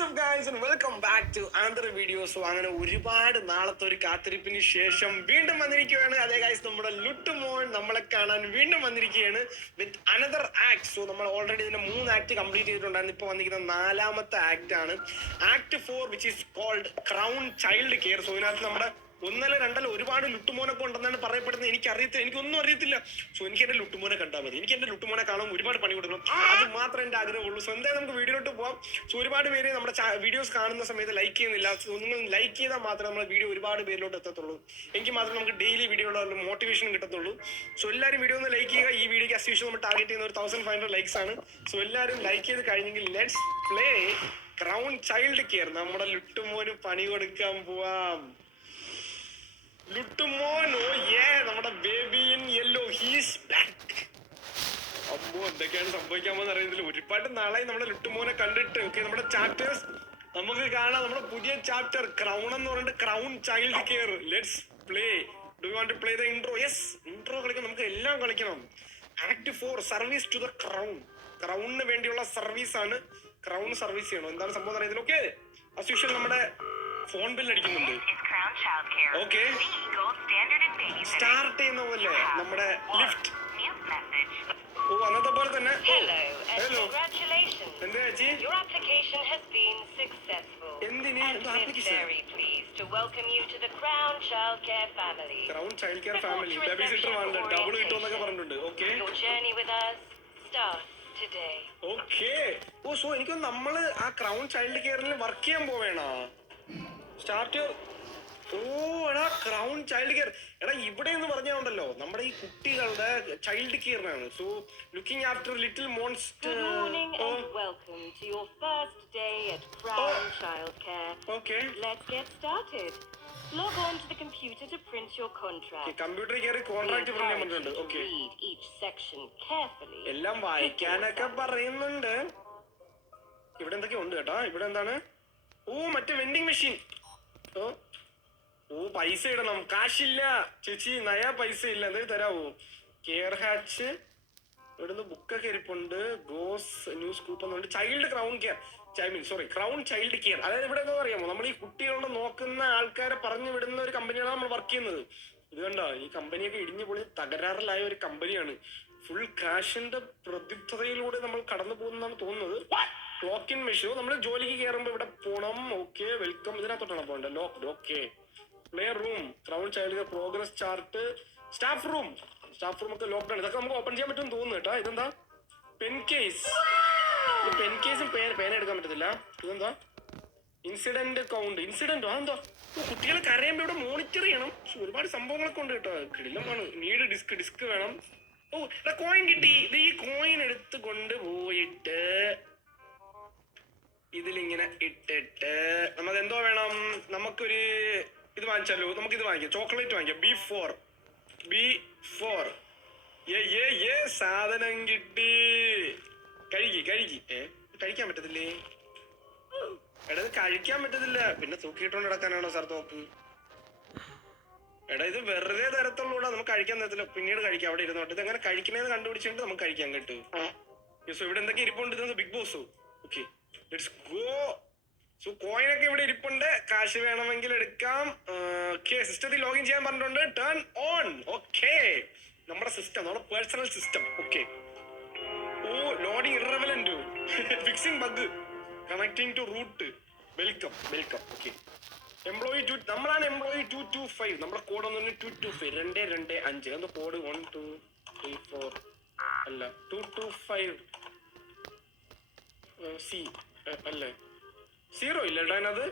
Welcome back to another video. So അങ്ങനെ ഒരുപാട് നാളത്തെ ഒരു കാത്തിരിപ്പിന് ശേഷം വീണ്ടും വന്നിരിക്കുകയാണ്. അതേ ഗൈസ്, നമ്മുടെ ലുട്ടുമോൻ നമ്മളെ കാണാൻ വീണ്ടും വന്നിരിക്കുകയാണ് വിത്ത് അനദർ ആക്ട്. സോ നമ്മൾ ഓൾറെഡി ഇതിന്റെ 3 ആക്ട് കംപ്ലീറ്റ് ചെയ്തിട്ടുണ്ടായിരുന്നു. ഇപ്പൊ വന്നിരിക്കുന്ന 4ാമത്തെ ആക്ട് ആണ്, act 4, which is called crown child care. So ഇതിനകത്ത് നമ്മുടെ 1 2 ഒരുപാട് ലുട്ടുമോനൊക്കെ ഉണ്ടെന്നാണ് പറയപ്പെടുന്നത്. എനിക്കൊന്നും അറിയത്തില്ല. സോ എനിക്ക് എന്റെ ലുട്ടുമോനെ കണ്ടാൽ മതി. എനിക്ക് എന്റെ ലുട്ടുമോനെ കാണാൻ ഒരുപാട് പണി കൊടുക്കണം, അത് മാത്രമേ എന്റെ ആഗ്രഹമുള്ളൂ. സോ എന്തായാലും നമുക്ക് വീഡിയോയിലോട്ട് പോവാം. സോ ഒരുപാട് പേര് നമ്മുടെ വീഡിയോസ് കാണുന്ന സമയത്ത് ലൈക്ക് ചെയ്യുന്നില്ല. സോ നിങ്ങൾ ലൈക്ക് ചെയ്താൽ മാത്രമേ നമ്മുടെ വീഡിയോ ഒരുപാട് പേരിലോട്ട് എത്തത്തുള്ളൂ. എനിക്ക് മാത്രമേ നമുക്ക് ഡെയിലി വീഡിയോയിലുള്ള മോട്ടിവേഷൻ കിട്ടത്തുള്ളൂ. സോ എല്ലാവരും വീഡിയോ ഒന്ന് ലൈക്ക് ചെയ്യുക. ഈ വീഡിയോക്ക് അസ്യൂഷ്വൽ നമ്മൾ ടാർഗറ്റ് ചെയ്യുന്ന ഒരു 1500 ലൈക്സ് ആണ്. സോ എല്ലാവരും ലൈക്ക് ചെയ്ത് കഴിഞ്ഞെങ്കിൽ let's play crown child care. നമ്മുടെ ലുട്ടുമോന് പണി കൊടുക്കാൻ പോവാം. ലുട്ടുമോൻ, ഓ യേ, നമ്മുടെ baby in yellow, he's back. അമ്മോ, എന്തൊക്കെയാണ് സംഭവിക്കാൻ പോകുന്ന അറിയത്തില്ല. ഒരുപാട് നാളായി നമ്മുടെ ലുട്ടുമോനെ കണ്ടിട്ട്. ഓക്കെ, നമ്മുടെ ചാപ്റ്റേഴ്സ് നമുക്ക് കാണാം. നമ്മുടെ പുതിയ ചാപ്റ്റർ ക്രൗൺ എന്ന് പറഞ്ഞിട്ട് crown child care. Let's play. Do you want to play the intro? Yes, intro കളിക്കണം. നമുക്ക് എല്ലാം കളിക്കണം. Act 4, service to the crown. ക്രൗണിന് വേണ്ടിയുള്ള സർവീസ് ആണ്. ക്രൗൺ സർവീസ് ചെയ്യണം. എന്താണ് സംഭവം അറിയത്തില്ല. ഓക്കെ, അസ് യൂഷ്വൽ നമ്മുടെ ഫോൺ ബില്ല് അടിക്കുന്നുണ്ട്. ഓക്കെ, സ്റ്റാർട്ട് ചെയ്യുന്ന പോലെ നമ്മുടെ ലിഫ്റ്റ്. ഓ, അന്നത്തെ പോലെ തന്നെ. ഹലോ, എന്താ ചേച്ചി? എന്തിന് crown child care family baby sitter വേണ്ട, ഡബിൾ കിട്ടുമെന്നൊക്കെ പറഞ്ഞിട്ടുണ്ട്. Okay okay. ഓ, സോ എനിക്കൊന്ന് നമ്മള് ആ ക്രൗൺ ചൈൽഡ് കെയറിൽ വർക്ക് ചെയ്യാൻ പോവേണോ? സ്റ്റാർട്ട്. ഓ എടാ, ക്രൗൺ ചൈൽഡ് കെയർ. എടാ, ഇവിടെ എന്ന് പറഞ്ഞുണ്ടല്ലോ നമ്മുടെ ഈ കുട്ടികളുടെ ചൈൽഡ് കെയറിനാണ്. So looking after little monster. Okay, log on to the computer to print your contract. Computer കയറി കോൺട്രാക്ട് പ്രിന്റ് ചെയ്യാൻ പറ്റുന്നുണ്ട്. Okay, read each section carefully. എല്ലാം വായിക്കാനൊക്കെ പറയുന്നുണ്ട്. ഇവിടെ എന്തൊക്കെ ഉണ്ട് കേട്ടോ. ഇവിടെ എന്താണ്? ഓ, മറ്റേ വെൻഡിങ് മെഷീൻ. ഓ, പൈസ ഇടണം. കാശില്ല ചേച്ചി, നയാ പൈസ ഇല്ല. എന്തായാലും തരാവോ? Care hatch. ഇവിടുന്ന് ബുക്കൊക്കെ ഇരിപ്പുണ്ട്. ഗോസ് ന്യൂസ് കൂപ്പ് എന്നുണ്ട്. Child crown care, crown child care. അതായത് ഇവിടെ എന്താ അറിയാമോ, നമ്മൾ ഈ കുട്ടികളുടെ നോക്കുന്ന ആൾക്കാരെ പറഞ്ഞു വിടുന്ന ഒരു കമ്പനിയാണ് നമ്മൾ വർക്ക് ചെയ്യുന്നത്. ഇത് കണ്ടോ, ഈ കമ്പനിയൊക്കെ ഇടിഞ്ഞു പൊളി തകരാറിലായ ഒരു കമ്പനിയാണ്. ഫുൾ കാഷിന്റെ പ്രതിബദ്ധതയിലൂടെ നമ്മൾ കടന്നു പോകുന്നതാണ് തോന്നുന്നത്. Clock in machine. നമ്മൾ ജോലിക്ക് കയറുമ്പോൾ ഇവിടെ പോണം. Okay, welcome. ഇതിനകത്തോട്ടാണ് പോകേണ്ടത്. Lock. Okay, play room, crown child progress chart, staff room ഒക്കെ ലോക്ക്ഡൌൺ. ഇതൊക്കെ നമുക്ക് ഓപ്പൺ ചെയ്യാൻ പറ്റുമെന്ന് തോന്നുന്നു കേട്ടോ. ഇതെന്താ? Pen case. പെൻ കേസും പേന എടുക്കാൻ പറ്റത്തില്ല. ഇതെന്താ? Incident count. ഇൻസിഡന്റോ? അതെന്താ? കുട്ടികളെ കരയുമ്പോൾ ഇവിടെ മോണിറ്റർ ചെയ്യണം. ഒരുപാട് സംഭവങ്ങളൊക്കെ ഉണ്ട് കേട്ടോ. കിടിലമാണ്. നീഡ് ഡിസ്ക് വേണം. ഓ, കോയിൻ കിട്ടി. ഈ കോയിൻ എടുത്ത് കൊണ്ടുപോയിട്ട് ഇതിലിങ്ങനെ ഇട്ടിട്ട് നമുക്ക് എന്തോ വേണം? നമുക്കൊരു ഇത് വാങ്ങിച്ചാലോ? നമുക്കിത് വാങ്ങിക്കാം. ചോക്ലേറ്റ് വാങ്ങിക്കാം. B4. സാധനം കിട്ടി. കഴിക്കാൻ പറ്റത്തില്ലേ? എടാ, ഇത് കഴിക്കാൻ പറ്റത്തില്ല. പിന്നെ തൂക്കിയിട്ടോണ്ട് നടക്കാനാണോ സാർ തോക്ക്? എടാ, ഇത് വെറുതെ തരത്തുള്ളൂടാ. നമുക്ക് കഴിക്കാൻ തരത്തില്ല. പിന്നീട് കഴിക്കാം. അവിടെ ഇരുന്നോട്ട്. ഇത് എങ്ങനെ കഴിക്കണേന്ന് കണ്ടുപിടിച്ചിട്ട് നമുക്ക് കഴിക്കാൻ കിട്ടും. സോ ഇവിടെ എന്തൊക്കെ ഇരിപ്പുണ്ട്? ഇത് big boss. Okay, let's go. So കോയിനൊക്കെ ഇവിടെ ഇരിപ്പുണ്ട്. കാശ് വേണമെങ്കിൽ എടുക്കാം. ഓക്കെ, സിസ്റ്റത്തിൽ ലോഗിൻ ചെയ്യാൻ പറഞ്ഞിട്ടുണ്ട്. Turn on. ഓക്കെ, നമ്മുടെ സിസ്റ്റം, നമ്മുടെ പേഴ്സണൽ സിസ്റ്റം. ഓക്കെ. ഓ, loading irrelevant. Fixing bug. Connecting to root. Welcome. Okay, employee 2. നമ്മളാണ് എംപ്ലോയി 225. നമ്മുടെ കോഡ് ഒന്ന് 225 225. എന്താ കോഡ്? 1 2 3 4 അല്ല 225 സി അല്ലേ? 0 ഇല്ല ഏട്ടാ അതിനകത്ത്.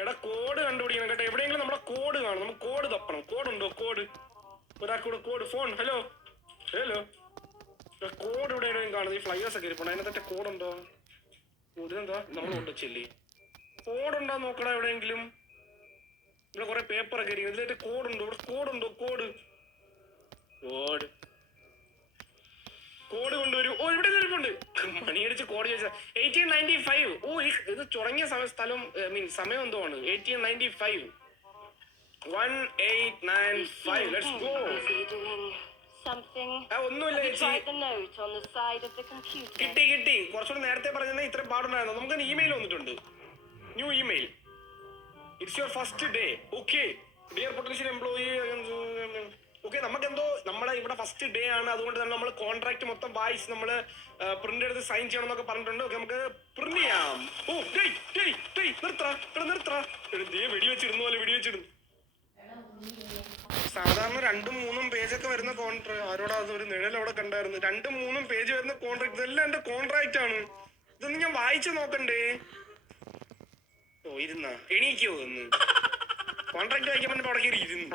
എടാ, കോഡ് കണ്ടുപിടിക്കണം കേട്ടോ. എവിടെയെങ്കിലും നമ്മുടെ കോഡ് കാണും. നമുക്ക് കോഡ് തപ്പണം. കോഡുണ്ടോ? കോഡ് ഒരാൾക്കൂടെ കോഡ്. ഫോൺ. ഹലോ കോഡ് ഇവിടെ എവിടെയും കാണുന്നത്. ഈ ഫ്ലൈവേഴ്സ് ഒക്കെ ഇരിപ്പുണ്ട്. അതിനകത്തെ കോഡുണ്ടോ? ഇതിനെന്താ നമ്മൾ കൊണ്ടുവച്ചില്ലേ? കോഡുണ്ടോ നോക്കടാ എവിടെയെങ്കിലും. ഇവിടെ കുറെ പേപ്പറൊക്കെ ഇരിക്കും. ഇതിലായിട്ട് കോഡുണ്ടോ? ഇവിടെ കോഡുണ്ടോ? കോഡ് കൊണ്ടുവരൂ. ഓ, ഇവിടെ ഇരിപ്പുണ്ട്. മണിയടിച്ച് കോഡ് ചോദിച്ചാൽ 1895. ഓ, ഇത് ചുറങ്ങിയ സ്ഥലം സമയം എന്തോ ആണ്. 1895 1895. Let's go. ഒന്നുമില്ല ചേച്ചി. കിട്ടി. കുറച്ചുകൂടി നേരത്തെ പറഞ്ഞാൽ ഇത്രയും പാടുണ്ടായിരുന്നു. നമുക്ക് ഇമെയിൽ വന്നിട്ടുണ്ട്. New email. It's your first day. Okay dear potential employee. Okay നമുക്കെന്തോ നമ്മുടെ ഇവിടെ ഫസ്റ്റ് ഡേ ആണ്, അതുകൊണ്ട് തന്നെ നമ്മൾ കോൺട്രാക്ട് മൊത്തം വായിച്ച് നമ്മൾ പ്രിന്റ് എടുത്ത് സൈൻ ചെയ്യണം എന്നൊക്കെ പറഞ്ഞിട്ടുണ്ട്. ഓക്കെ നമുക്ക് പ്രിന്റ് ചെയ്യാം. ഓ നിർത്താ വെടിവെച്ചിരുന്ന പോലെ വെടിവെച്ചിരുന്നു. സാധാരണ 2-3 പേജൊക്കെ വരുന്ന കോൺട്രാക്ട്, ആരോടാ ഒരു നിഴൽ അവിടെ കണ്ടായിരുന്നു, 2-3 പേജ് വരുന്ന കോൺട്രാക്ട്, ഇതെല്ലാം എന്റെ കോൺട്രാക്ട് ആണ്. ഇതൊന്നും ഞാൻ വായിച്ചു നോക്കണ്ടേ? ഓ ഇരുന്ന എണീക്കോ ഒന്ന് കോൺട്രാക്ട് വായിക്കാൻ പറ്റുമ്പോ അവിടെ കയറി ഇരുന്നു.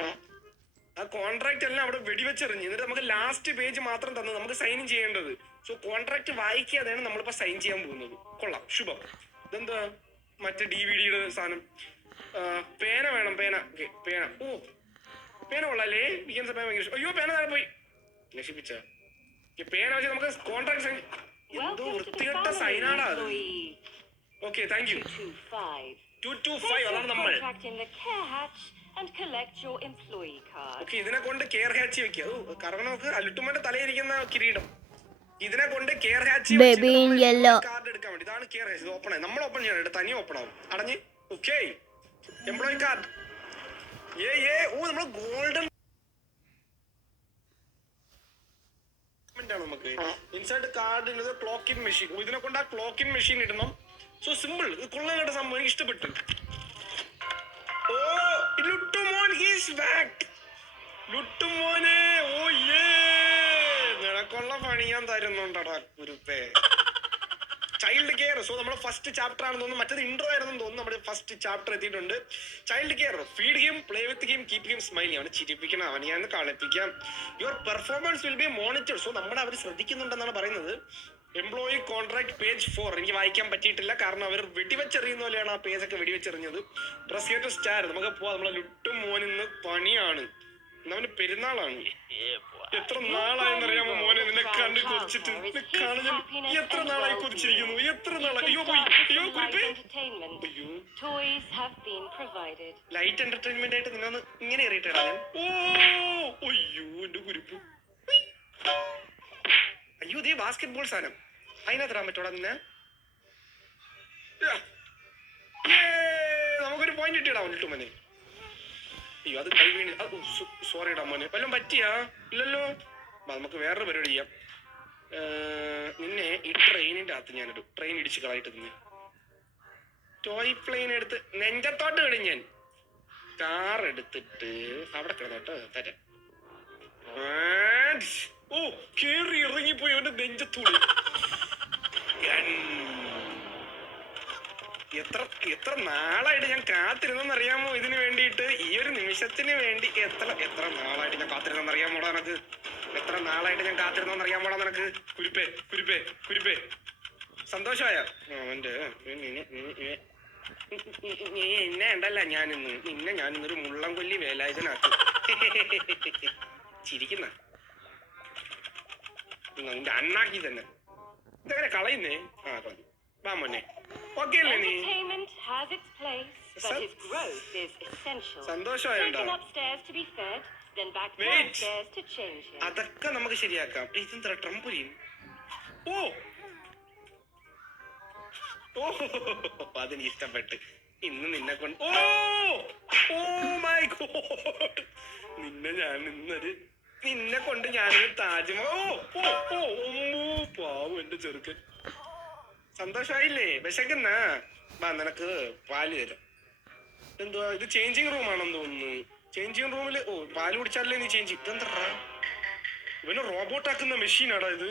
ആ കോൺട്രാക്ട് എല്ലാം അവിടെ വെടിവെച്ചെറിഞ്ഞു. എന്നിട്ട് നമുക്ക് ലാസ്റ്റ് പേജ് മാത്രം തന്നു നമുക്ക് സൈൻ ചെയ്യേണ്ടത്. സോ കോൺട്രാക്ട് വായിക്കാതെയാണ് നമ്മളിപ്പോ സൈൻ ചെയ്യാൻ പോകുന്നത്. കൊള്ളാം, ശുഭം. ഇതെന്താ മറ്റേ DVD സാധനം. പേന വേണം, പേന. പേന. ഓ പേന കൊള്ളാല്ലേ? അയ്യോ പേന താഴെ പോയി, നശിപ്പിച്ച. പേന വെച്ച് നമുക്ക് കോൺട്രാക്ട് സൈൻ. എന്തോ വൃത്തികെട്ട സൈനാടാ അത്. Okay thank you. 225 അതാണ് നമ്മൾ. ഓക്കെ ഇതിനെ കൊണ്ട് കെയർ ഹാച്ചി വെക്കുക. കാരണം നമുക്ക് അല്ലുട്ടുമ്മന്റെ തലയിരിക്കുന്ന കിരീടം, ഇതിനെ കൊണ്ട് കെയർ ഹാച്ചി കാർഡ് എടുക്കാൻ വേണ്ടി. ഇതാണ് കെയർ ഹാച്ചി. ഇത് ഓപ്പൺ ആയി, നമ്മൾ ഓപ്പൺ ചെയ്യണം, തനിയെ ഓപ്പൺ ആവും. അടഞ്ഞ്. Okay employee card. ഓ നമ്മള് ഗോൾഡൻ നമുക്ക് inside card clock in machine. ഇതിനെ കൊണ്ട് ആ ക്ലോക്ക് ഇൻ മെഷീൻ ഇടണം. So simple. ഇത് കൊള്ളാൻ കേട്ട സംഭവം, എനിക്ക് ഇഷ്ടപ്പെട്ടു. ഓ ലുട്ടുമോൻ ഈസ് ബാക്ക്. ലുട്ടുമോനെ ഓ നിനക്കുള്ള പണി ഞാൻ തരുന്നുണ്ടടാ കുരുപ്പേ. Child care. സോ നമ്മുടെ ഫസ്റ്റ് ചാപ്റ്റർ ആണെന്ന് തോന്നുന്നു, മറ്റേത് ഇൻട്രോ ആയിരുന്നു തോന്നുന്നു. നമ്മുടെ ഫസ്റ്റ് ചാപ്റ്റർ എത്തിയിട്ടുണ്ട്. Child care. Feed him, play with him, keep him smiling. അവനെ ചിരിപ്പിക്കണം, അവനെ ഞാൻ കളിപ്പിക്കാം. Your performance will be monitored. So നമ്മുടെ അവർ ശ്രദ്ധിക്കുന്നുണ്ടെന്നാണ് പറയുന്നത്. എംപ്ലോയി കോൺട്രാക്ട് പേജ് 4 എനിക്ക് വായിക്കാൻ പറ്റിയിട്ടില്ല, കാരണം അവർ വെടിവെച്ചെറിയുന്ന പോലെയാണ് ആ പേജൊക്കെ വെടിവെച്ചെറിഞ്ഞത്. Press here to start. നമുക്ക് പോവാം. നമ്മളെ ലുട്ടും മോനിന്ന് പണിയാണ്. അവന് പെരുന്നാളാണ്. എത്ര നാളായെന്നറിയാമോ മോനെ നിന്നെ കണ്ട് കൊതിച്ചിട്ട്. എത്ര നാളായി കൊതിച്ചിരിക്കുന്നു, എത്ര നാളായി. അയ്യോ പോയി, അയ്യോ കുരിപ്പേ. അയ്യോ ലൈറ്റ് എന്റർടൈൻമെന്റ് ആയിട്ട് നിന്നെ ഇങ്ങനെ എറിയിട്ടാണ് ഞാൻ. ഓ അയ്യോ എന്റെ കുരിപ്പ്. അയ്യോ ദേ ബാസ്കറ്റ് ബോൾ സാധനം, അതിനകത്ത് ഇടാൻ പറ്റോടാ നിന്നെ. നമുക്കൊരു പോയിന്റ് കിട്ടിയിടാം ലുട്ടുമനെ. അയ്യോ അത് കൈ വീണ്. സോറിടാ മോനെ, വല്ലതും പറ്റിയാ? ഇല്ലല്ലോ. നമുക്ക് വേറൊരു പരിപാടി ചെയ്യാം. നിന്നെ ഈ ട്രെയിനിന്റെ അകത്ത് ഞാനിടും. ട്രെയിൻ ഇടിച്ച് കളയിട്ട് നിന്നെ ടോയ് പ്ലെയിൻ എടുത്ത് നെഞ്ചത്തോട്ട് വിടും ഞാൻ. കാർ എടുത്തിട്ട് അവിടെ കിടന്നോട്ട് തരാം. ഓ കേറി ഇറങ്ങിപ്പോയി അവന്റെ നെഞ്ചത്തൂടെ. എത്ര നാളായിട്ട് ഞാൻ കാത്തിരുന്നെന്നറിയാമോ ഇതിന് വേണ്ടിയിട്ട്, ഈ ഒരു നിമിഷത്തിന് വേണ്ടി. എത്ര നാളായിട്ട് ഞാൻ കാത്തിരുന്നെന്നറിയാമോടാ നിനക്ക്? എത്ര നാളായിട്ട് ഞാൻ കാത്തിരുന്നെന്നറിയാമോടാ നിനക്ക്? കുരിപ്പേ കുരിപ്പേ കുരിപ്പേ സന്തോഷമായ അവന്റെ എന്നെ ഉണ്ടല്ല ഞാനിന്നൊരു മുള്ളം കൊല്ലി വേലായുധനാക്കും. ചിരിക്കുന്ന നിന്റെ അണ്ണാക്കി തന്നെ. ഇതെങ്ങനെ കളയുന്നേ? ആ കളഞ്ഞു. വാ മോനെ. ഓക്കെ അല്ലേ നീ? സന്തോഷമായോണ്ടാ? അതൊക്കെ നമുക്ക് ശരിയാക്കാം. ഇതെന്താ ട്രംപുലിൻ? ഓ ഓ അതെനിക്ക് ഇഷ്ടപ്പെട്ട്. ഇന്ന് നിന്നെ കൊണ്ട് മൈ ഗോഡ് നിന്നെ കൊണ്ട് ഞാനൊരു താജ്മഹൽ. പാവം എന്റെ ചെറുക്കൻ. സന്തോഷായില്ലേ? വിശക്കുന്ന വാ നിനക്ക് പാല് തരാം. എന്തുവാ ഇത്? ചേഞ്ചിങ് റൂം ആണെന്ന് തോന്നുന്നു. ചേഞ്ചിങ് റൂമില് പാല് കുടിച്ചാലേ നീ ചേഞ്ച്. ഇതെന്താ ഇവന് റോബോട്ട് ആക്കുന്ന മെഷീനാടാ ഇത്.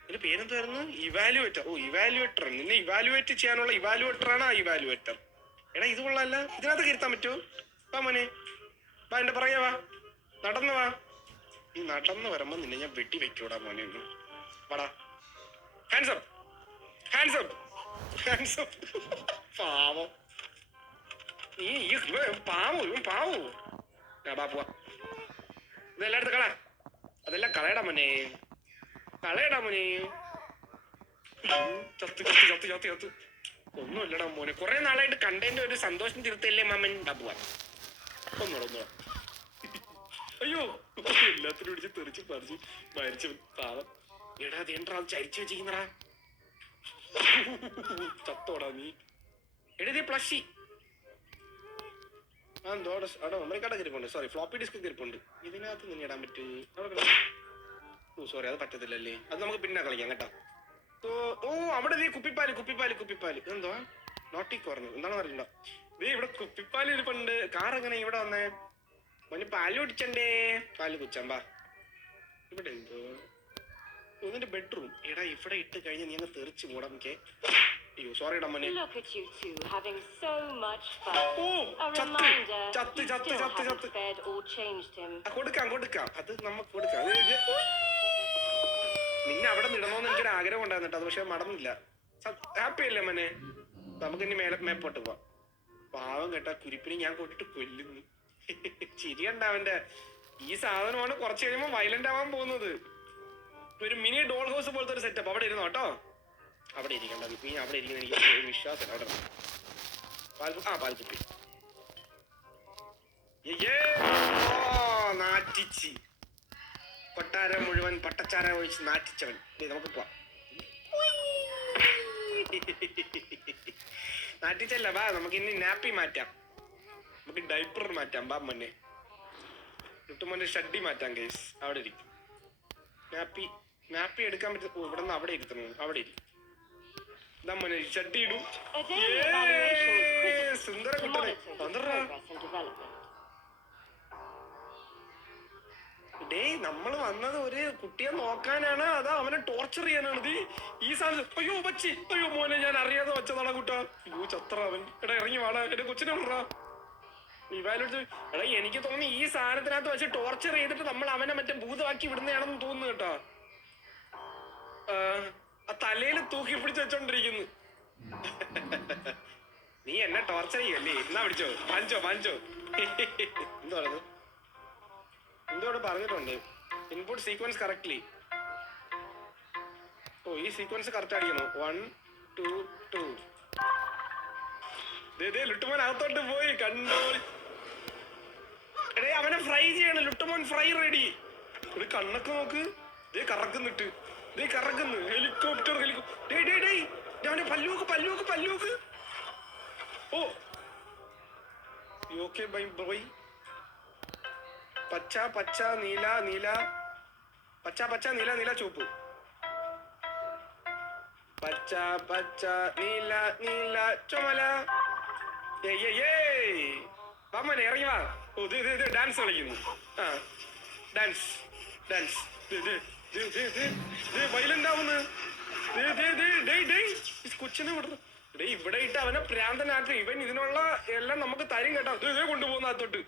ഇതിന്റെ പേരെന്തായിരുന്നു? ഇവാലുവേറ്റർ. ഇവാലുവേറ്റർ. നിന്നെ ഇവാലുവേറ്റ് ചെയ്യാനുള്ള ഇവാലുവേറ്റർ ആണ് ആ ഇവാലുവേറ്റർ. എടാ ഇത് കൊള്ളാല്ല. ഇതിനകത്ത് കയറ്റാൻ പറ്റുമോ? വാ മോനെ വാ, എന്റെ പറയാ വാ, നടന്നു വാ. ഈ നടന്നു വരുമ്പോ നിന്നെ ഞാൻ വെട്ടി വെക്കൂടാ മോനെ. ഒന്ന് വാടാ. Hands up hands up hands up. പാവം പാവോ ബാ പോവാ. ഇതെല്ലായിടത്ത് കള. അതെല്ലാം കളയടാ മോനെ, കളയടാ മോനെ. ചത്ത് ചത്ത് ചത്ത് ചത്ത് ചത്ത്. ഒന്നുമില്ലടാ മോനെ. കുറെ നാളായിട്ട് കണ്ടതിന്റെ ഒരു സന്തോഷം തീർത്തല്ലേ മാമൻ. പോവാ. ഒന്നോടാ. അയ്യോ എല്ലാത്തിനും പിടിച്ച് തെറിച്ച് പറിച്ച് മരിച്ചു പാവം. എടാ അതേണ്ടാ ചരിച്ചു വെച്ചിരിക്കുന്നടാ. ചത്തോടാ നീ. എഴുതി പ്ലഷി എന്തോ അവിടെ മെമ്മറി കാർഡ് ഇരിപ്പുണ്ട്. സോറി, ഫ്ലോപ്പി ഡിസ്ക് ഇരിപ്പുണ്ട്. ഇതിനകത്ത് നിന്ന് ഇടാൻ പറ്റൂ? ഓ സോറി, അത് പറ്റത്തില്ലല്ലേ. അത് നമുക്ക് പിന്നെ കളിക്കാം കേട്ടോ. ഓ അവിടെ കുപ്പിപ്പാല് എന്തോ നോട്ടി കുറഞ്ഞു എന്താണെന്ന് അറിയണ്ട. ഇവിടെ കുപ്പിപ്പാല് ഇരിപ്പുണ്ട്. കാർ എങ്ങനെ ഇവിടെ വന്നേ? മോന് പാല് കുടിച്ചണ്ടേ? പാല് കുടിച്ചാമ്പാ. ഇവിടെ എന്തോ ഇതിന്റെ ബെഡ്റൂം. എടാ ഇവിടെ ഇട്ട് കഴിഞ്ഞ് നീ അങ്ങ് തെറിച്ച് മൂടാം. അയ്യോ സോറി മോനെ. Look at you two having so much fun. Oh A reminder, ചത്ത് you still haven't fed or changed him. കൊടുക്കാം. അത് നമുക്ക് കൊടുക്കാം. നിന്നെ അവിടെ നിടണോന്ന് എനിക്കൊരു ആഗ്രഹം ഉണ്ടായിരുന്നു. അത് പക്ഷെ നടന്നില്ല. ഹാപ്പി അല്ലേ മോനെ? നമുക്ക് ഇനി മേപ്പോട്ട് പോവാം. പാവം കേട്ടാ കുരിപ്പിനെ ഞാൻ കൊണ്ടിട്ട് കൊല്ലുന്നു. ചിരിയണ്ട അവന്റെ. ഈ സാധനമാണ് കുറച്ച് കഴിയുമ്പോ വയലന്റ് ആവാൻ പോകുന്നത്. ഒരു മിനി ഡോൾ ഹൗസ് പോലത്തെ ഒരു സെറ്റപ്പ്. അവിടെ ഇരുന്നോ കേട്ടോ. അവിടെ ഇരിക്കണ്ട. നീ അവിടെ ഇരിക്കുന്ന എനിക്ക് വിശ്വാസം. അവിടെ പാൽക്കുപ്പി നാറ്റിച്ച് കൊട്ടാരം മുഴുവൻ പട്ടച്ചാര ഒഴിച്ച് നാറ്റിച്ചവൻ. നമുക്ക് പോവാം. നാറ്റിച്ചല്ല, ബാ നമുക്ക് ഇനി നാപ്പി മാറ്റാം. നമുക്ക് ഡൈപ്പർ മാറ്റാം. ബാ മോനെ. ചുട്ടുമോന്റെ ഷഡ്ഡി മാറ്റാം കേസ്. അവിടെ ഇരിക്കും. നാപ്പി എടുക്കാൻ പറ്റും. ഇവിടെ നിന്ന് അവിടെ ഇരുത്തണം. അവിടെ ഇരിക്കും. എന്താ മോനെ ഷഡ്ഡി ഇടും. A daily evaluation is critical Sundara to കുട്ടനെ. monitor his progress and development. നമ്മള് വന്നത് ഒരു കുട്ടിയെ നോക്കാനാണ്, അതാ അവനെ ടോർച്ചർ ചെയ്യാനാണ്. ഈ സാധനം അയ്യോ മോനെ ഞാൻ അറിയാതെ വെച്ചതാണോ കുട്ടാ. അയ്യോ ചത്ര അവൻ. എടാ ഇറങ്ങി വാടാ. എന്റെ കൊച്ചിനെ വിടറാ. എടാ എനിക്ക് തോന്നി ഈ സാധനത്തിനകത്ത് വെച്ച് ടോർച്ചർ ചെയ്തിട്ട് നമ്മൾ അവനെ മറ്റേ ഭൂതമാക്കി വിടുന്നതാണെന്ന് തോന്നുന്നു കേട്ടോ. ആ തലയിൽ തൂക്കി പിടിച്ച് വെച്ചോണ്ടിരിക്കുന്നു. നീ എന്നെ ടോർച്ചർ ചെയ്യല്ലേ? എന്നാ പിടിച്ചോ, പാഞ്ചോ. എന്തോടെ പറഞ്ഞിട്ടുണ്ട്. Input sequence correctly. ഓ ഈ സീക്വൻസ് കറക്റ്റ് അടിക്കണോ? 1 2 2. ലുട്ടുമോൻ അകത്തോട്ട് പോയി. കണ്ടോ എടേ അവനെ ഫ്രൈ ചെയ്യണം. ലുട്ടുമോൻ ഫ്രൈ റെഡി. ഒരു കണ്ണൊക്കെ നോക്ക്. കറക്കുന്നിട്ട് കറക്കുന്നു. ഹെലികോപ്റ്റർ അവനെ പല്ലൂക്ക്. ഓ ഓക്കെ ബൈ ബോയ്. പച്ച നീല പച്ച നീല ചുവപ്പ്. പച്ച നീല ചുമല. വാമനെ ഇറങ്ങി വാ. ഓ ഡാൻസ് കളിക്കുന്നു. ഡാൻസ് വയലന്റ് ആവുന്നു. കൊച്ചിനെ വിടുന്നു. ഇവിടെ ഇട്ട് അവനെ പ്രാന്തനാക്കി. ഇവൻ ഇതിനുള്ള എല്ലാം നമുക്ക് തരും കേട്ടോ. കൊണ്ടുപോകുന്ന അകത്തോട്ട്.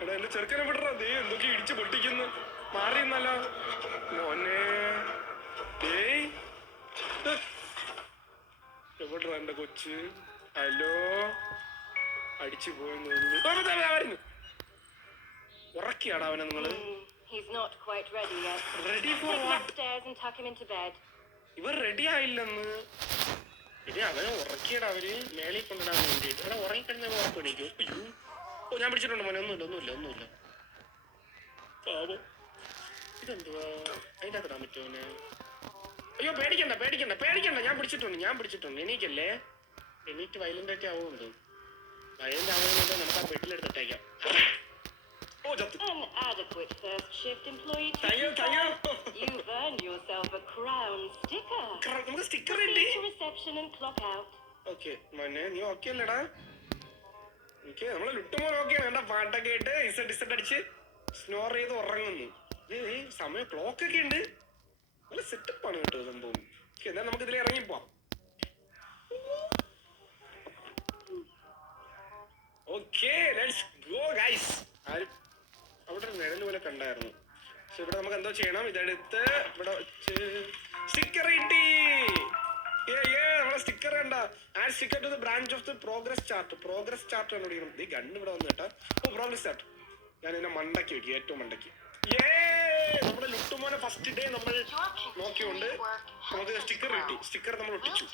എടാ എന്റെ ചെറുക്കനെ വിടറാ. എന്തൊക്കെ ഇടിച്ച് പൊട്ടിക്കുന്നു. മാറിയെന്നല്ല മോനെ. എവിടാ എന്റെ കൊച്ച്? ഹലോ അടിച്ചു പോയി. ഉറക്കിയാടാ അവനെ നിങ്ങള്? ഇവർ റെഡി ആയില്ലെന്ന്. ഇനി അവനെ ഉറക്കിയടാ അവര് മേളിൽ കൊണ്ടിടാൻ വേണ്ടിട്ട്. അവിടെ ഉറങ്ങിക്കഴിഞ്ഞ ഉറപ്പിടിക്കും. അയ്യോ ഓ ഞാൻ പിടിച്ചിട്ടുണ്ട് മോനെ. ഒന്നുമില്ല. പാവം. ഇതെന്തുവാ അതിൻ്റെ അകത്ത് ഇടാൻ പറ്റുമോനെ? അയ്യോ പേടിക്കണ്ട. ഞാൻ പിടിച്ചിട്ടുണ്ട്. എണീക്കല്ലേ. എണീറ്റ് വയലന്റ് ആയിട്ട് ആവുന്നുണ്ട്. വയലന്റ് ആവുന്നുണ്ട്. നമുക്ക് ആ ബെഡിലെടുത്തിട്ടേക്കാം. ഓ ചത്തു. Inadequate first shift employee. Thank You've earned yourself a crown sticker. നമുക്ക് സ്റ്റിക്കർ Proceed കിട്ടി. to reception and clock out. Okay മോനെ നീ ഓക്കെ അല്ലേടാ? ഓക്കെ നമ്മള് ലുട്ടുമോൻ ഓക്കെ. വേണ്ട പാട്ടൊക്കെ ഇട്ട് ഇസഡ് അടിച്ച് സ്നോർ ചെയ്ത് ഉറങ്ങുന്നു. സമയം ക്ലോക്ക് ഒക്കെ ഉണ്ട്. നല്ല സെറ്റപ്പാണ് കേട്ടോ സംഭവം. എന്നാ നമുക്ക് ഇതിൽ ഇറങ്ങിപ്പോവാം. Okay let's go guys. അവിടെ ഒരു നിഴല് പോലെ കണ്ടായിരുന്നു. പക്ഷെ ഇവിടെ നമുക്ക് എന്തോ ചെയ്യണം. ഇതെടുത്ത് ഇവിടെ വെച്ച് സ്റ്റിക്കർ കിട്ടി. നമ്മളെ സ്റ്റിക്കർ കണ്ട. Add sticker to the branch of the progress chart കണ്ടുപിടിക്കണം. ഈ ഗണ്ണ് ഇവിടെ വന്നു കേട്ടാ. ഓ പ്രോഗ്രസ് ചാർട്ട് ഞാൻ ഇതിനെ മണ്ടക്കി വെക്കും. ഏറ്റവും മണ്ടക്കി. നമ്മുടെ ലുട്ടുമോനെ ഫസ്റ്റ് ഡേ നമ്മൾ നോക്കിയോണ്ട് നമുക്ക് സ്റ്റിക്കർ കിട്ടി. സ്റ്റിക്കർ നമ്മൾ ഒട്ടിച്ചു.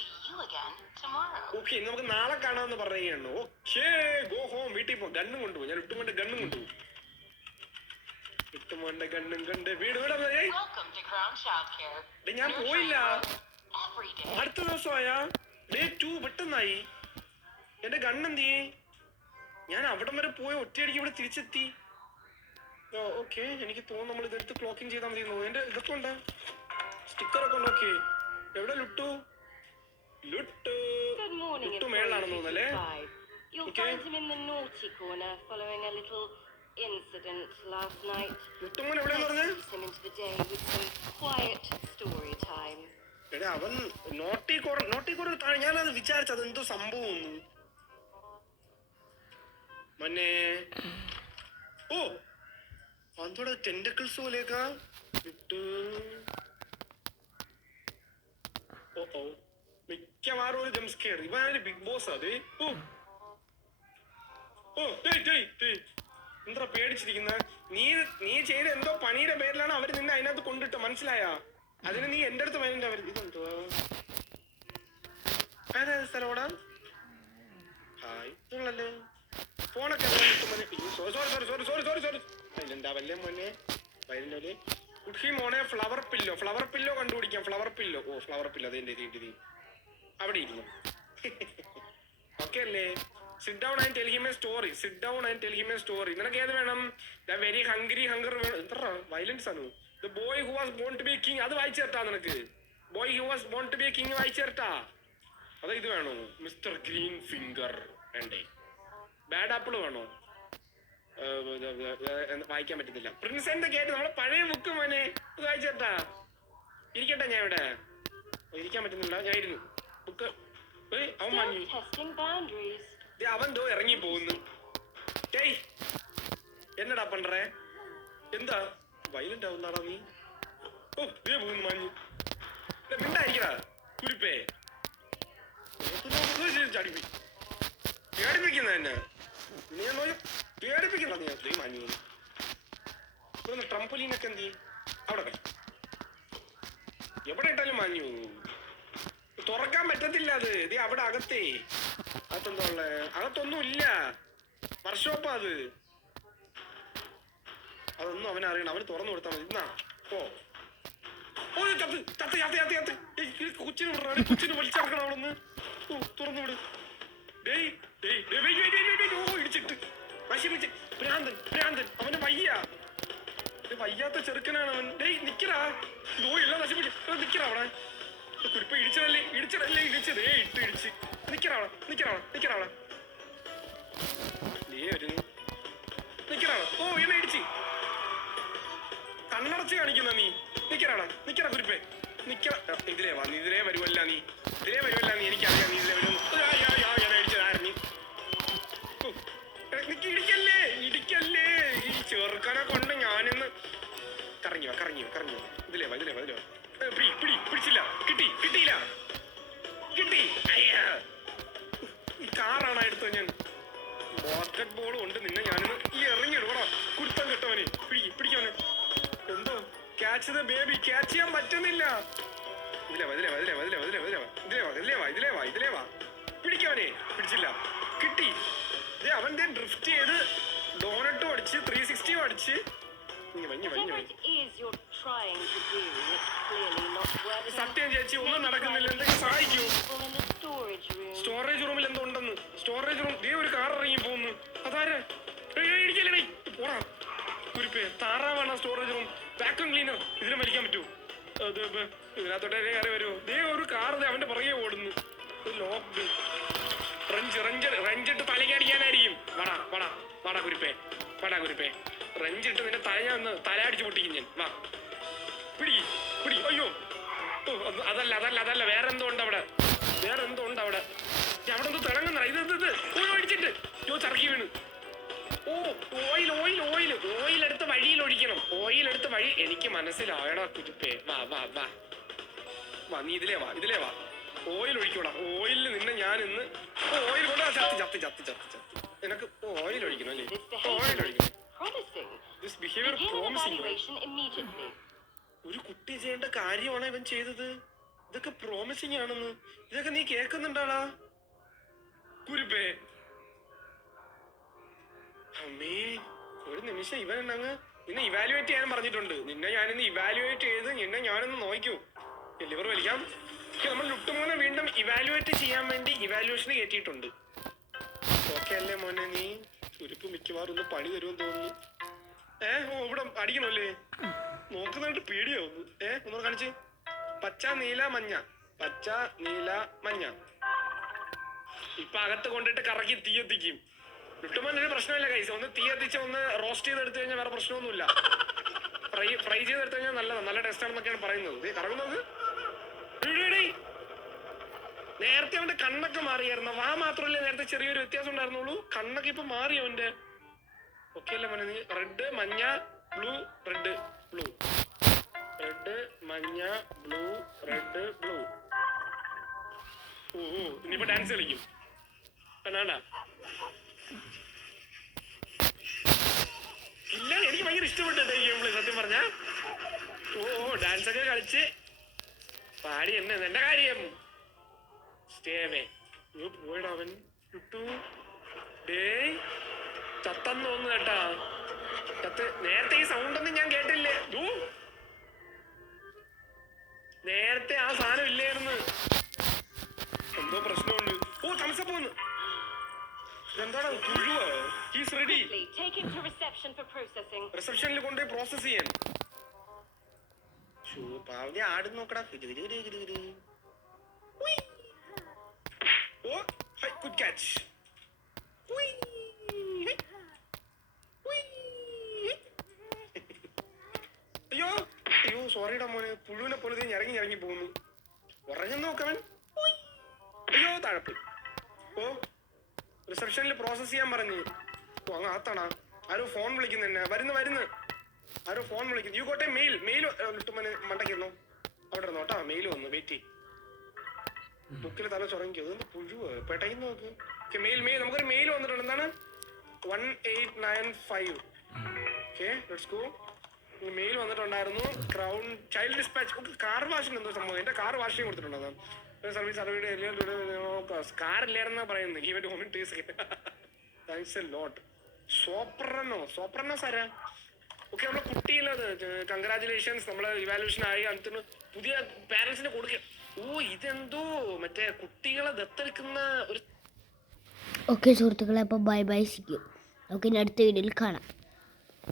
ഓക്കെ ഇനി നമുക്ക് നാളെ കാണാമെന്ന് പറയുകയാണ്. Okay go home. വീട്ടിൽ പോ. ഗണ്ണും കൊണ്ടുപോകും. ഞാൻ ലുട്ടുമോന്റെ ഗണ്ണും കൊണ്ടുപോകും. ലുട്ടുമോന്റെ ഗണ്ണും കണ്ട് വീട് ഞാൻ പോയില്ല. അടുത്ത ദിവസമായ ഡേ 2 പെട്ടെന്നായി. എന്റെ ഗണ്ണെന്തി? ഞാൻ അവിടം വരെ പോയ ഒറ്റയടിക്ക് ഇവിടെ തിരിച്ചെത്തി. ഓക്കെ, എനിക്ക് തോന്നുന്നു നമ്മൾ ഇതെടുത്ത് ക്ലോക്കിങ് ചെയ്താൽ മതി. എന്റെ ഇതൊക്കെ ഉണ്ട്, സ്റ്റിക്കറൊക്കെ ഉണ്ട്. ഓക്കെ, എവിടെ ലുട്ടു? Good morning, ലുട്ടു മേളിലാണെന്ന് തോന്നല്ലേ? 5. You'll find him in the naughty corner following a little incident last night. ലുട്ടുമോൻ എവിടെയെന്ന് പറഞ്ഞേ? Let's him into the day with some quiet story time. എടാ അവൻ നോട്ടി കോർ ഞാനത് വിചാരിച്ചത് എന്തോ സംഭവം മന്നെ. ഓ അതോടെ ടെന്റക്കിൾസ് പോലെയൊക്കെ ഇട്ട്. ഓ മിക്കവാറും ഒരു ജംസ്കെയർ. ഇവനാണ് ബിഗ് ബോസ്. അത് ഓ എന്താ പേടിച്ചിരിക്കുന്ന? നീ ചെയ്ത എന്തോ പണിയുടെ പേരിലാണ് അവര് നിന്നെ അതിനകത്ത് കൊണ്ടിട്ട്, മനസ്സിലായാ? അതിന് നീ എന്റെ അടുത്ത് വരണ്ട. അവർ ഇതെന്തോ അതായത് സ്ഥലോടാ. ഹായ് ഇതുള്ളല്ലേ ഫോണൊക്കെ സോറി മോനെ വയലിന്റെ കുട്ടി മോനെ. ഫ്ലവർ പില്ലോ കണ്ടുപിടിക്കാം. ഫ്ലവർ പില്ലോ അതിന്റെ അവിടെ ഇരുന്നു. ഓക്കെ അല്ലേ? Sit down and tell him A story. നിനക്ക് ഏത് വേണം? വെരി ഹങ്കർ വേണം. എന്താ വയലൻസ് ആണ്? The boy who was born to be a king. അത് വായിച്ചേർട്ടാ നിനക്ക്? Boy who was born to be a king വായിച്ചേർട്ടാ? അതാ ഇത് വേണോ? മിസ്റ്റർ ഗ്രീൻ ഫിംഗർ വേണ്ടേ? ബാഡ് ആപ്പിൾ വേണോ? വായിക്കാൻ പറ്റുന്നില്ല. പ്രിൻസ് എന്റെ കേട്ട് നമ്മളെ പഴയ ബുക്ക് മോനെ, അത് വായിച്ചേർട്ടാ? ഇരിക്കട്ടെ, ഞാൻ ഇവിടെ ഇരിക്കാൻ പറ്റുന്നില്ല. ഞാൻ ഇരുന്നു ബുക്ക്. അവൻ മഞ്ഞു, അവൻ ദോ ഇറങ്ങി പോകുന്നു. എന്നടാ പണ്ടേ? എന്താ വയലന്റ് ആവുന്നാടാ നീ? ഓ ദേ പോകുന്നു മാഞ്ഞു. മിണ്ടായിരിക്കടാ കുരിപ്പേ. ചാടിപ്പോയി. പേടിപ്പിക്കുന്ന തന്നെ നീ നോക്കി പേടിപ്പിക്കണ്ട. നീ മാഞ്ഞു ഇവിടെ ട്രംപൊലീനൊക്കെ എന്ത് ചെയ്യും? അവിടെ എവിടെ ഇട്ടാലും മാഞ്ഞു. തുറക്കാൻ പറ്റത്തില്ല അത്. ഇത് അവിടെ അകത്തേ. അകത്തെന്താ ഉള്ളേ? അകത്തൊന്നും ഇല്ല. വർഷോപ്പാ അത്. അതൊന്നും അവനറിയണം. അവന് തുറന്നു കൊടുത്താൽ മതി. എന്നാ ഓ കൊച്ചിന് വിടണം. കൊച്ചിന് വലിച്ചിറക്കണം അവിടെ നിന്ന്. തുറന്നു വിട്. ഇടിച്ചിട്ട് നശിപ്പിച്ച് ഭ്രാന്തൻ. അവന് വയ്യാത്ത ചെറുക്കനാണ് അവൻ. നിക്കറാ. എല്ലാം നശിപ്പിച്ച് നിക്കറാ അവിടെ. കുരിപ്പ ഇടിച്ചതല്ലേ ഇടിച്ചത്. ഇടിച്ച് നിക്കറാവണം. ഓ എന്നെ ഇടിച്ച് കണ്ണടച്ച് കാണിക്കുന്ന നീ. നിക്കറ കുരിപ്പേ. ഇതിലേ വരുമല്ല നീ. എനിക്കറിയാം നീ ഇതിലേ വരും. ഇടിക്കല്ലേ ഈ ചെറുക്കനെ കൊണ്ട് ഞാനിന്ന്. കറങ്ങി വാ. ഇതിലേ വാ. പിടിച്ചില്ല. കിട്ടിയില്ല. ഈ കാറാണ് എടുത്തത് ഞാൻ. ബാസ്കറ്റ് ബോളും ഉണ്ട്. നിന്നെ ഞാനിന്ന് ഈ എറിഞ്ഞിടുവാ. കുരുത്തം കെട്ടവനെ. പിടിക്കവനെ. എന്തോ ക്യാച്ച് ദ ബേബി. ക്യാച്ച് ചെയ്യാൻ പറ്റുന്നില്ല. ഇതിലേ വാ. പിടിക്കവനെ. പിടിച്ചില്ല. കിട്ടി. അവൻ ഡ്രിഫ്റ്റ് ചെയ്ത് ഡോണട്ടും അടിച്ച് 360 അടിച്ച്. സത്യം ചേച്ചി ഒന്നും നടക്കുന്നില്ല. എന്തെങ്കിലും സഹായിക്കൂ. സ്റ്റോറേജ് റൂമിൽ എന്തോ ഉണ്ടെന്ന്. Storage room. ഒരു കാർ ഇറങ്ങി പോകുന്നു. അതാരെ? ഇടിക്കല്ലേ പോടാ കുരിപ്പേ. താറാവാണ് സ്റ്റോറേജ് റൂം. Vacuum cleaner. ഇതിനെ വലിക്കാൻ പറ്റൂ? ഇതിനകത്തോട്ടേ കയറി വരുമോ? ഒരു കാർ അവന്റെ പുറകെ ഓടുന്നു. ലോക്ക് റഞ്ചിട്ട് തലക്കടിക്കാനായിരിക്കും. വാടാ കുരിപ്പേ. റഞ്ചിട്ട് നിന്റെ തല അടിച്ചു പൊട്ടിക്കും ഞാൻ. വാ പിടി. അയ്യോ അതല്ല വേറെ എന്തോ ഉണ്ട് അവിടെ. അവിടെ എന്തോ തിളങ്ങുന്ന ഇത് അടിച്ചിട്ട് ചറക്കി വീണ്. ഓയിൽ എടുത്ത് വഴിയിൽ ഒഴിക്കണം. എനിക്ക് മനസ്സിലായടാ കുരിപ്പേ. വാ നീ ഇതിലേ വാ. ഓയിൽ ഒഴിക്കോടാ. ഓയിലിൽ നിന്നെ ഞാൻ ഇന്ന് ഓയിൽ കൊണ്ടാ ചത്തി. നിനക്ക് ഓയിൽ ഒഴിക്കണം അല്ലേ? ഒരു കുട്ടി ചെയ്യേണ്ട കാര്യമാണ് ഇവൻ ചെയ്തത്. ഇതൊക്കെ പ്രോമിസിങ് ആണെന്ന്. ഇതൊക്കെ നീ കേൾക്കുന്നുണ്ടാടാ കുരിപ്പേ? അമ്മേ ഒരു നിമിഷം. ഇവൻ എന്നങ്ങ് നിന്നെ ഇവാലുവേറ്റ് ചെയ്യാൻ പറഞ്ഞിട്ടുണ്ട്. നിന്നെ ഞാനിന്ന് ഇവാലുവേറ്റ് ചെയ്ത് ഞാനൊന്ന് നോക്കൂ. ലിവർ വലിക്കാം. നമ്മൾ ലുട്ടുമോനെ വീണ്ടും ഇവാലുവേറ്റ് ചെയ്യാൻ വേണ്ടി ഇവാലുവേഷന് കയറ്റിയിട്ടുണ്ട്. ഓക്കെ അല്ലേ മോനെ നീ? തുരുപ്പ് മിക്കവാറും ഒന്ന് പണി തരുമെന്ന് തോന്നുന്നു. ഓ ഇവിടെ അടിക്കണല്ലേ? നോക്കുന്നതായിട്ട് പേടിയാവുന്നു. ഒന്നുകൂടെ കാണിച്ച്. പച്ച നീല മഞ്ഞ, പച്ച നീല മഞ്ഞ. ഇപ്പൊ അകത്ത് കൊണ്ടിട്ട് കറക്കി തീ എത്തിക്കും. ലുട്ടുമോൻ ഒരു പ്രശ്നമില്ല കൈസ്. ഒന്ന് തീ എത്തിച്ച് ഒന്ന് റോസ്റ്റ് ചെയ്ത് എടുത്തു കഴിഞ്ഞാൽ വേറെ പ്രശ്നമൊന്നുമില്ല. ഫ്രൈ ചെയ്ത് എടുത്തു കഴിഞ്ഞാൽ നല്ലതാണ്, നല്ല ടേസ്റ്റ് ആണെന്നൊക്കെയാണ് പറയുന്നത്. കറങ്ങുന്നത് നേരത്തെ അവന്റെ കണ്ണൊക്കെ മാറിയായിരുന്നു. വാ മാത്രമല്ലേ നേരത്തെ ചെറിയൊരു വ്യത്യാസം ഉണ്ടായിരുന്നുള്ളൂ. കണ്ണൊക്കെ ഇപ്പൊ മാറി അവന്റെ. ഓക്കെ അല്ലേ മോനെ നീ? റെഡ് മഞ്ഞ ബ്ലൂ റെഡ് ബ്ലൂ, റെഡ് മഞ്ഞ ബ്ലൂ റെഡ് ബ്ലൂ. ഓ ഇനിയിപ്പോ ഡാൻസ് കളിക്കും. എന്നാണ്ട ഇല്ല, എനിക്ക് ഭയങ്കര ഇഷ്ടപ്പെട്ടിട്ട് ഈ ഗെയിം പ്ലേ സത്യം പറഞ്ഞ. ഓ ഡാൻസ് ഒക്കെ കളിച്ച് പാടി എന്റെ കാര്യം. പോയടാ അവൻ. ചത്തന്ന് തോന്നുന്നു കേട്ടാ. നേരത്തെ ഈ സൗണ്ട് ഒന്നും ഞാൻ കേട്ടില്ലേ. നേരത്തെ ആ സാധനം ഇല്ലായിരുന്നു. എന്തോ പ്രശ്നമുണ്ട്. ഓ തമസപ്പ് വന്നു. എന്താടാ പുഴുവോ? He's ready. റിസപ്ഷനിൽ കൊണ്ടുപോയി പ്രോസസ് ചെയ്യാൻ. പാവതി ആട് നോക്കടാ. Oh, hi, good catch. Whee! Whee! അയ്യോ സോറിടാ മോനെ. പുഴുവിനെ പോലെ ഇറങ്ങി പോകുന്നു. ഉറങ്ങി നോക്കവൻ. അയ്യോ താഴപ്പ്. ഓ റിസപ്ഷനിൽ പ്രോസസ് ചെയ്യാൻ പറഞ്ഞു. ഓ അങ്ങ് ആത്താണാ. ആരോ ഫോൺ വിളിക്കുന്നു എന്നെ. വരുന്നു ആരോ ഫോൺ വിളിക്കുന്നു. You got a mail. ലുട്ടുമോനെ മണ്ടയ്ക്കിരുന്നോ? അവിടെ ഇരുന്നോ കേട്ടോ. മെയിൽ വന്നു. വെയിറ്റ് ചെയ്യും. ബുക്കിൽ തല ചുറങ്ങിക്കോ. അതൊന്ന് പുഴുവോ? പെട്ടയും നോക്ക്. മെയിൽ നമുക്കൊരു മെയിൽ വന്നിട്ടുണ്ട്. എന്താണ്? 1895. Okay let's go. മെയിൽ വന്നിട്ടുണ്ടായിരുന്നു. Crown child dispatch. കാർ വാഷിന് എന്തോ സംഭവം. എന്റെ കാർ വാഷ് ചെയ്യാൻ കൊടുത്തിട്ടുണ്ടോ? സർവീസ് കാറില്ലായിരുന്നാ പറയുന്നത്. ഈ വേണ്ടി ഹോമിൻ ടേസ്. Thanks a lot. സോപ്രനോ സാരാ. ഓക്കെ നമ്മളെ കുട്ടിയില്ലത്. കൺഗ്രാജുലേഷൻസ്. നമ്മളെ ഇവാലുവേഷൻ ആയി. അടുത്തിന് പുതിയ പാരന്റ്സിന് കൊടുക്കുക. ഓ ഇതെന്തോ മറ്റേ കുട്ടികളെ ദത്തെടുക്കുന്ന ഒരു. ഓക്കെ സുഹൃത്തുക്കളെ, അപ്പോൾ ബൈ ബൈ. സിക്കും. നമുക്ക് ഇനി അടുത്ത വീഡിയോയിൽ കാണാം.